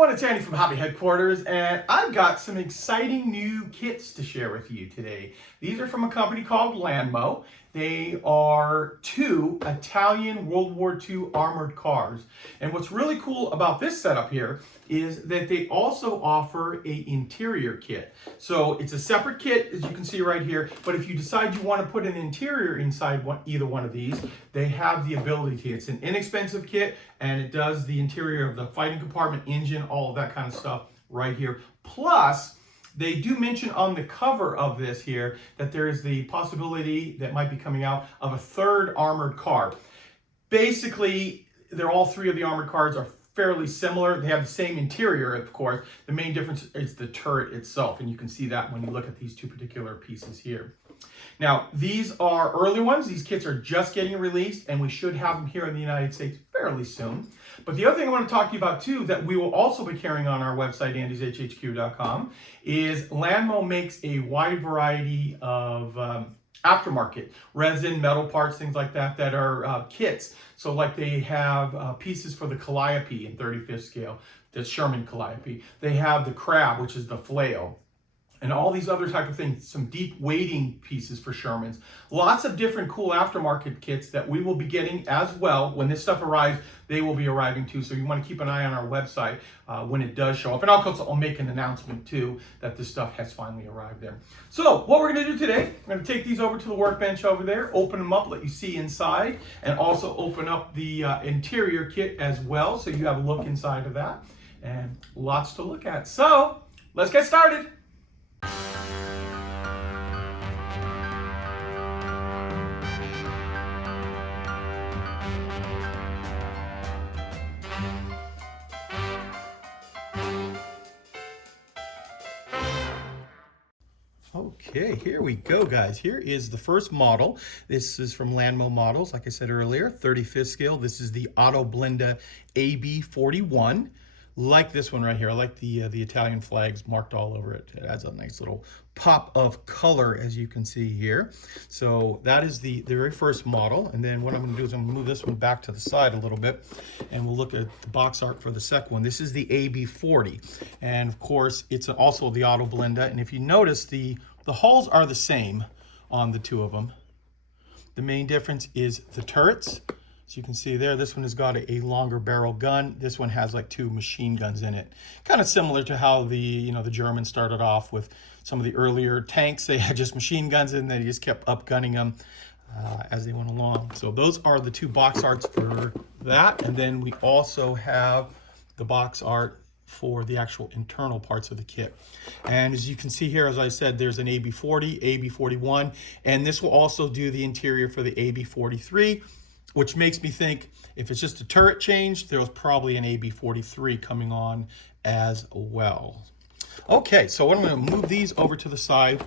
everyone, it's Andy from Hobby Headquarters, and I've got some exciting new kits to share with you today. These are from a company called LandMo. They are two Italian World War II armored cars. And what's really cool about this setup here is that they also offer an interior kit. So it's a separate kit, as you can see right here, but if you decide you want to put an interior inside either one of these, they have the ability to. It's an inexpensive kit, and it does the interior of the fighting compartment, engine, all of that kind of stuff right here. Plus, they do mention on the cover of this here that there is the possibility that might be coming out of a third armored car. Basically, all three of the armored cars are fairly similar. They have the same interior, of course. The main difference is the turret itself, and you can see that when you look at these two particular pieces here. Now, these are early ones. These kits are just getting released, and we should have them here in the United States fairly soon. But the other thing I want to talk to you about, too, that we will also be carrying on our website, andyshhq.com, is LandMo makes a wide variety of aftermarket resin, metal parts, things like that, that are kits. So like they have pieces for the Calliope in 35th scale, the Sherman Calliope. They have the Crab, which is the flail, and all these other type of things, some deep weighting pieces for Shermans. Lots of different cool aftermarket kits that we will be getting as well. When this stuff arrives, they will be arriving too. So you want to keep an eye on our website when it does show up. And I'll make an announcement too that this stuff has finally arrived there. So what we're going to do today, I'm going to take these over to the workbench over there, open them up, let you see inside, and also open up the interior kit as well, so you have a look inside of that. And lots to look at. So let's get started. Okay, here we go, guys. Here is the first model. This is from Lanmo Models, like I said earlier, 35th scale. This is the Autoblinda AB41. Like this one right here. I like the Italian flags marked all over it. It adds a nice little pop of color, as you can see here. So that is the very first model. And then what I'm going to do is I'm going to move this one back to the side a little bit, and we'll look at the box art for the second one. This is the AB40, and of course it's also the Autoblinda. And if you notice, the hulls are the same on the two of them. The main difference is the turrets. As you can see there, this one has got a longer barrel gun. This one has like two machine guns in it. Kind of similar to how the Germans started off with some of the earlier tanks. They had just machine guns and they just kept upgunning them as they went along. So those are the two box arts for that. And then we also have the box art for the actual internal parts of the kit. And as you can see here, as I said, there's an AB40, AB41, and this will also do the interior for the AB43, which makes me think if it's just a turret change, there's probably an AB43 coming on as well. Okay, so I'm going to move these over to the side,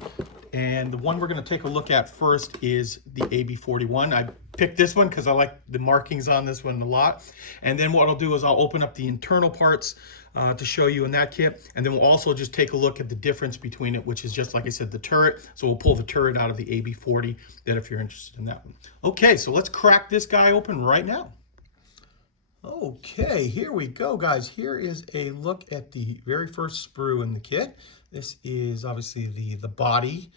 and the one we're going to take a look at first is the AB41. I picked this one because I like the markings on this one a lot. And then what I'll do is I'll open up the internal parts to show you in that kit, and then we'll also just take a look at the difference between it, which is just like I said, the turret. So we'll pull the turret out of the AB40, that if you're interested in that one. Okay, so let's crack this guy open right now. Okay, here we go, guys. Here is a look at the very first sprue in the kit. This is obviously the body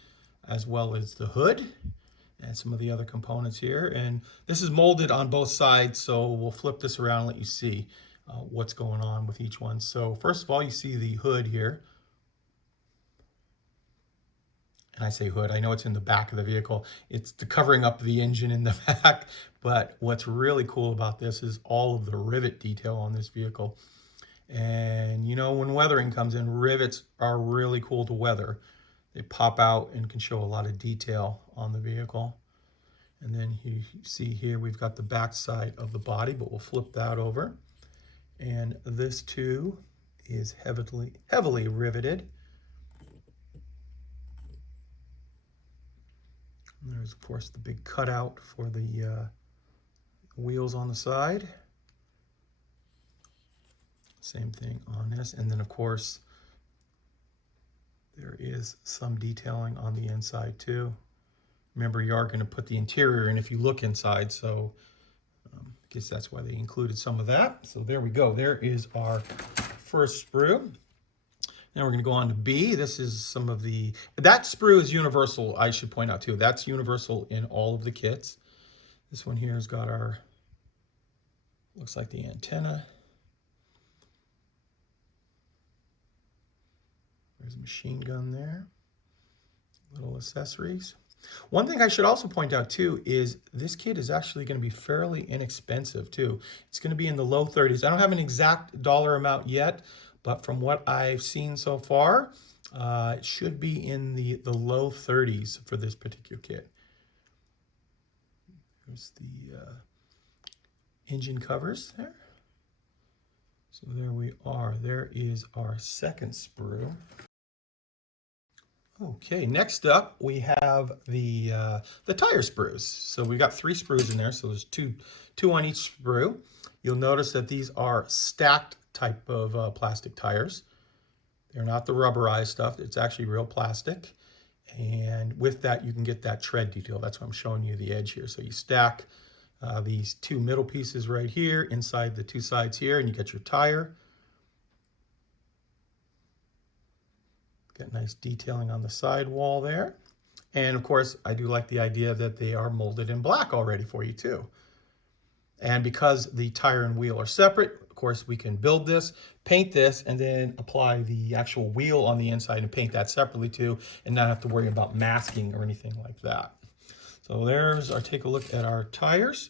as well as the hood and some of the other components here. And this is molded on both sides, so we'll flip this around and let you see what's going on with each one. So first of all, you see the hood here. And I say hood, I know it's in the back of the vehicle. It's the covering up the engine in the back. But what's really cool about this is all of the rivet detail on this vehicle. And you know, when weathering comes in, rivets are really cool to weather. They pop out and can show a lot of detail on the vehicle. And then you see here, we've got the back side of the body, but we'll flip that over. And this too is heavily riveted. And there's of course the big cutout for the wheels on the side. Same thing on this. And then of course there is some detailing on the inside too. Remember, you are going to put the interior in if you look inside, so I guess that's why they included some of that. So there we go. There is our first sprue. Now we're going to go on to B. This is some of that sprue is universal, I should point out too. That's universal in all of the kits. This one here has got our, looks like the antenna. There's a machine gun there. Little accessories. One thing I should also point out too is this kit is actually going to be fairly inexpensive too. It's going to be in the low 30s. I don't have an exact dollar amount yet, but from what I've seen so far, it should be in the low 30s for this particular kit. There's the engine covers there. So there we are. There is our second sprue. Okay, next up we have the tire sprues. So we've got 3 sprues in there, so there's two on each sprue. You'll notice that these are stacked type of plastic tires. They're not the rubberized stuff, it's actually real plastic. And with that you can get that tread detail. That's why I'm showing you the edge here. So you stack these 2 middle pieces right here inside the 2 sides here, and you get your tire. Got nice detailing on the side wall there. And of course, I do like the idea that they are molded in black already for you too. And because the tire and wheel are separate, of course, we can build this, paint this, and then apply the actual wheel on the inside and paint that separately too, and not have to worry about masking or anything like that. So there's our, take a look at our tires.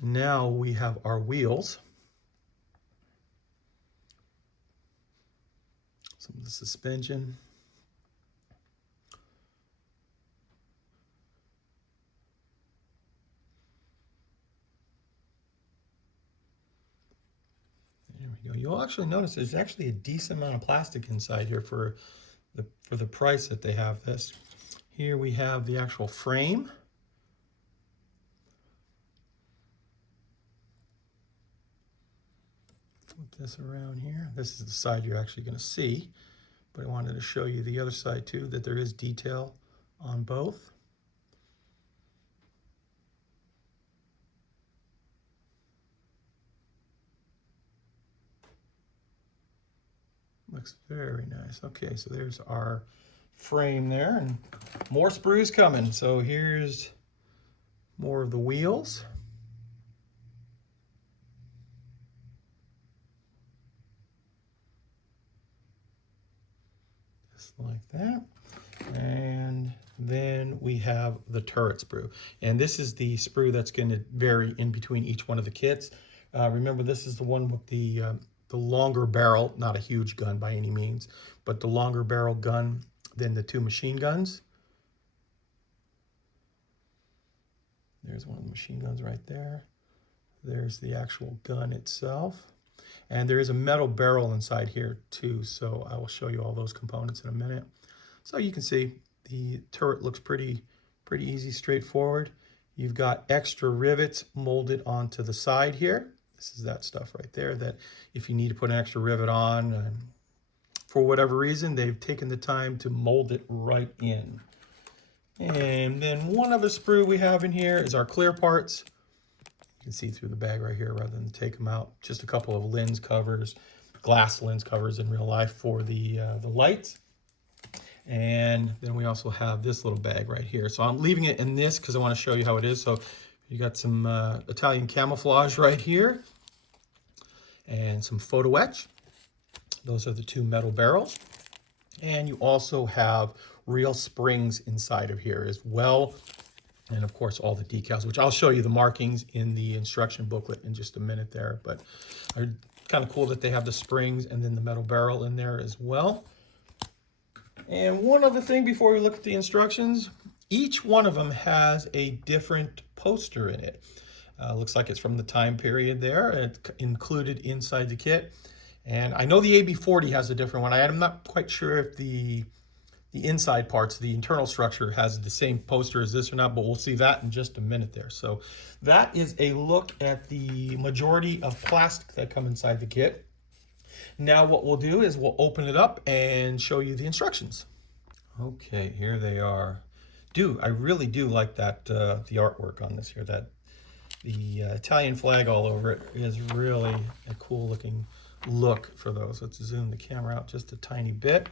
Now we have our wheels. Some of the suspension. There we go. You'll actually notice there's actually a decent amount of plastic inside here for the price that they have this. Here we have the actual frame. Flip this around here. This is the side you're actually going to see. But I wanted to show you the other side too, that there is detail on both. Looks very nice. Okay, so there's our frame there, and more sprues coming. So here's more of the wheels. Like that. And then we have the turret sprue, and this is the sprue that's going to vary in between each one of the kits. Remember, this is the one with the longer barrel, not a huge gun by any means, but the longer barrel gun than the 2 machine guns. There's one of the machine guns right there. There's the actual gun itself. And there is a metal barrel inside here too, so I will show you all those components in a minute. So you can see the turret looks pretty easy, straightforward. You've got extra rivets molded onto the side here. This is that stuff right there that if you need to put an extra rivet on, for whatever reason, they've taken the time to mold it right in. And then one other sprue we have in here is our clear parts. You can see through the bag right here rather than take them out. Just a couple of lens covers, glass lens covers in real life for the lights. And then we also have this little bag right here. So I'm leaving it in this because I want to show you how it is. So you got some Italian camouflage right here and some photo etch. Those are the 2 metal barrels. And you also have real springs inside of here as well. And of course, all the decals, which I'll show you the markings in the instruction booklet in just a minute there. But are kind of cool that they have the springs and then the metal barrel in there as well. And one other thing before we look at the instructions, each one of them has a different poster in it. Looks like it's from the time period there. It's included inside the kit. And I know the AB40 has a different one. I'm not quite sure if the inside parts, the internal structure, has the same poster as this or not, but we'll see that in just a minute there. So that is a look at the majority of plastic that come inside the kit. Now what we'll do is we'll open it up and show you the instructions. Okay, here they are. I really do like that the artwork on this here. That the Italian flag all over it is really a cool looking look for those. Let's zoom the camera out just a tiny bit.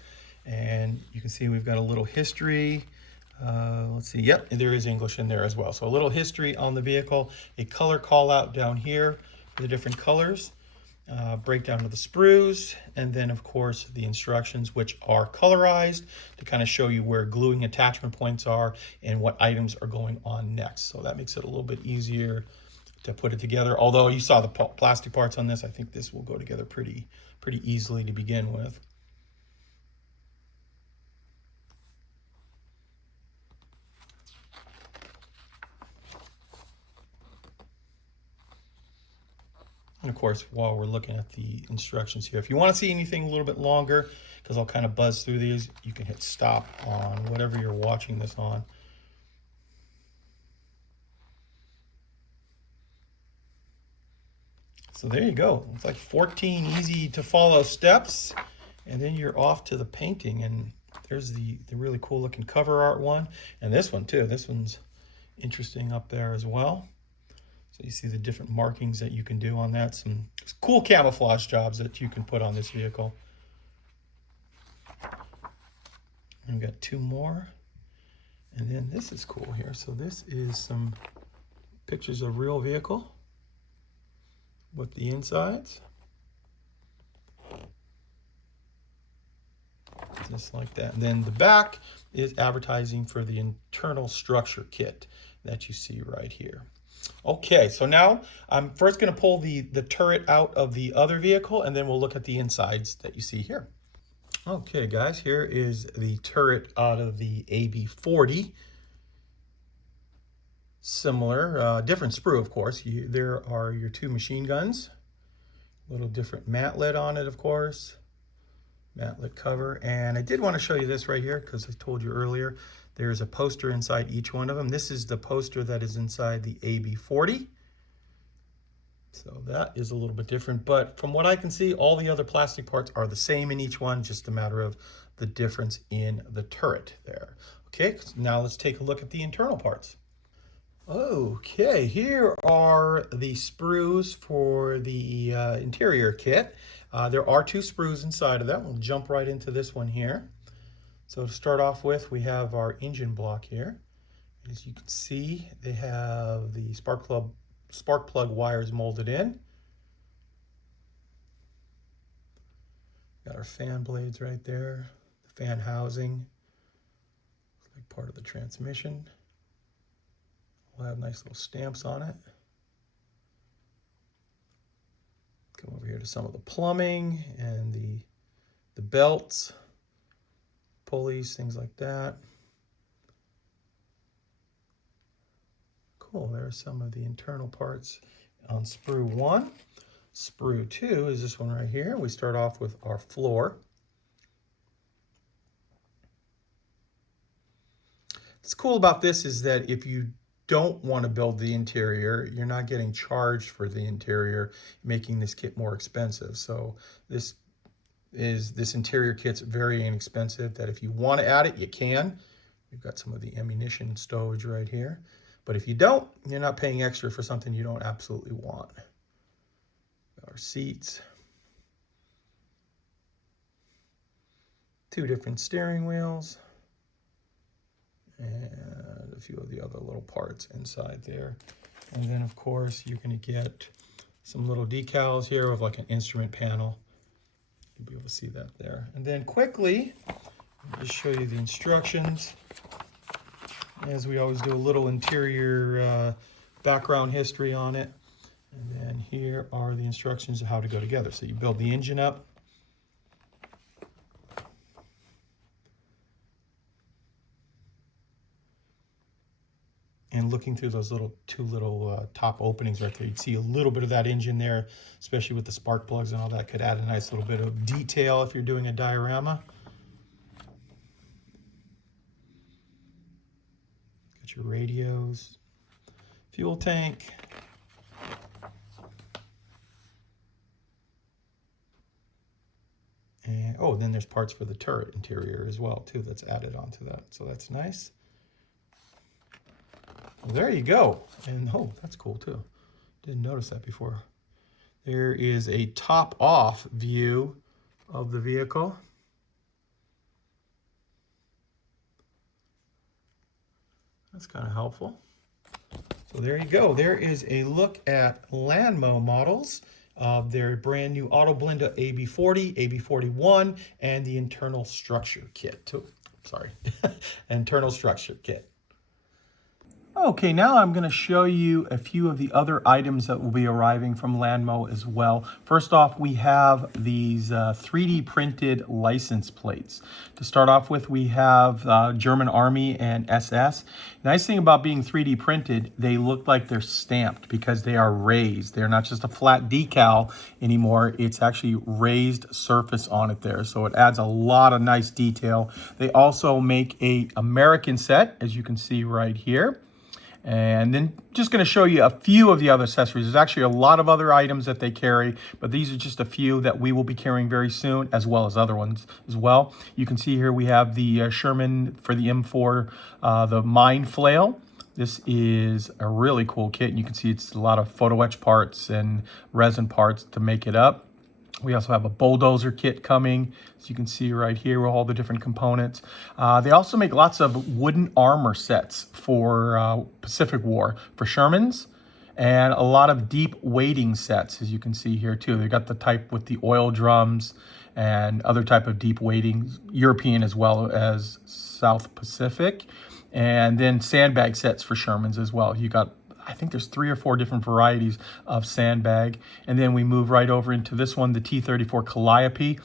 And you can see we've got a little history. Let's see, yep, there is English in there as well. So a little history on the vehicle, a color call out down here for the different colors, breakdown of the sprues, and then of course the instructions, which are colorized to kind of show you where gluing attachment points are and what items are going on next. So that makes it a little bit easier to put it together. Although you saw the plastic parts on this, I think this will go together pretty easily to begin with. And of course, while we're looking at the instructions here, if you want to see anything a little bit longer, because I'll kind of buzz through these, you can hit stop on whatever you're watching this on. So there you go. It's like 14 easy to follow steps, and then you're off to the painting. And there's the really cool looking cover art one, and this one too. This one's interesting up there as well. So you see the different markings that you can do on that. Some cool camouflage jobs that you can put on this vehicle. And we've got two more. And then this is cool here. So this is some pictures of real vehicle with the insides. Just like that. And then the back is advertising for the internal structure kit that you see right here. Okay, so now I'm first going to pull the turret out of the other vehicle, and then we'll look at the insides that you see here. Okay, guys, here is the turret out of the AB40. Similar, different sprue, of course. There are your two machine guns. A little different matlet on it, of course. Matlet cover. And I did want to show you this right here because I told you earlier. There's a poster inside each one of them. This is the poster that is inside the AB40. So that is a little bit different, but from what I can see, all the other plastic parts are the same in each one, just a matter of the difference in the turret there. Okay, now let's take a look at the internal parts. Okay, here are the sprues for the interior kit. There are two sprues inside of that. We'll jump right into this one here. So to start off with, we have our engine block here. As you can see, they have the spark plug wires molded in. Got our fan blades right there, the fan housing, like part of the transmission. We'll have nice little stamps on it. Come over here to some of the plumbing and the belts, pulleys, things like that. Cool, there's some of the internal parts on sprue 1. Sprue 2 is this one right here. We start off with our floor. What's cool about this is that if you don't want to build the interior, you're not getting charged for the interior, making this kit more expensive. So this interior kit's very inexpensive, that if you want to add it, you can. We've got some of the ammunition stowage right here. But if you don't, you're not paying extra for something you don't absolutely want. Our seats. Two different steering wheels. And a few of the other little parts inside there. And then, of course, you're going to get some little decals here with like an instrument panel. You'll be able to see that there. And then quickly, I'll just show you the instructions. As we always do, a little interior background history on it. And then here are the instructions of how to go together. So you build the engine up. And looking through those two little top openings right there, you'd see a little bit of that engine there, especially with the spark plugs and all that. Could add a nice little bit of detail if you're doing a diorama. Got your radios, fuel tank. And oh, then there's parts for the turret interior as well too that's added onto that. So that's nice. Well, there you go. And oh, that's cool too. Didn't notice that before. There is a top-off view of the vehicle. That's kind of helpful. So there you go. There is a look at LandMo models of their brand new Autoblinda AB40, AB41, and the internal structure kit too. Sorry, internal structure kit. Okay, now I'm going to show you a few of the other items that will be arriving from LandMo as well. First off, we have these 3D printed license plates. To start off with, we have German Army and SS. The nice thing about being 3D printed, they look like they're stamped because they are raised. They're not just a flat decal anymore. It's actually raised surface on it there. So it adds a lot of nice detail. They also make a American set, as you can see right here. And then just going to show you a few of the other accessories. There's actually a lot of other items that they carry, but these are just a few that we will be carrying very soon, as well as other ones as well. You can see here we have the Sherman for the M4, the mine flail. This is a really cool kit. You can see it's a lot of photo etch parts and resin parts to make it up. We also have a bulldozer kit coming, as you can see right here with all the different components. They also make lots of wooden armor sets for Pacific War, for Shermans, and a lot of deep wading sets, as you can see here too. They got the type with the oil drums and other type of deep wading, European as well as South Pacific. And then sandbag sets for Shermans as well. You got, I think there's 3 or 4 different varieties of sandbag. And then we move right over into this one, the T-34 Calliope.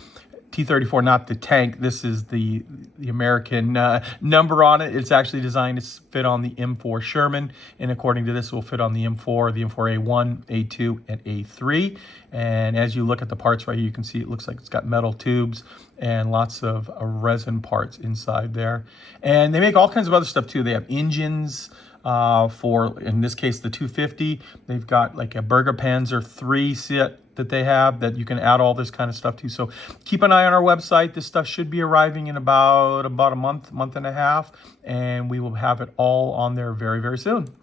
T-34, not the tank. This is the American number on it. It's actually designed to fit on the M4 Sherman. And according to this, it will fit on the M4, the M4A1, A2, and A3. And as you look at the parts right here, you can see it looks like it's got metal tubes and lots of resin parts inside there. And they make all kinds of other stuff too. They have engines, for, in this case, the 250. They've got like a Berger Panzer 3 set that they have that you can add all this kind of stuff to. So keep an eye on our website. This stuff should be arriving in about a month and a half, and we will have it all on there very, very soon.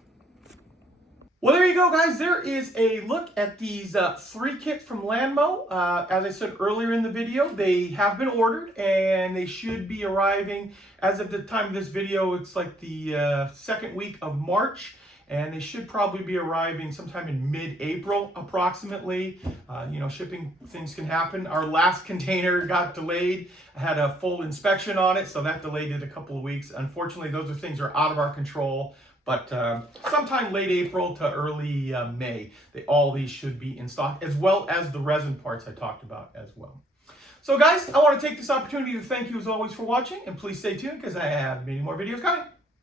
Well, there you go, guys. There is a look at these 3 kits from LandMo. As I said earlier in the video, they have been ordered and they should be arriving as of the time of this video. It's like the second week of March, and they should probably be arriving sometime in mid-April approximately. You know, shipping things can happen. Our last container got delayed. I had a full inspection on it, so that delayed it a couple of weeks. Unfortunately, those are things that are out of our control. But sometime late April to early May, all these should be in stock, as well as the resin parts I talked about as well. So guys, I want to take this opportunity to thank you as always for watching, and please stay tuned because I have many more videos coming.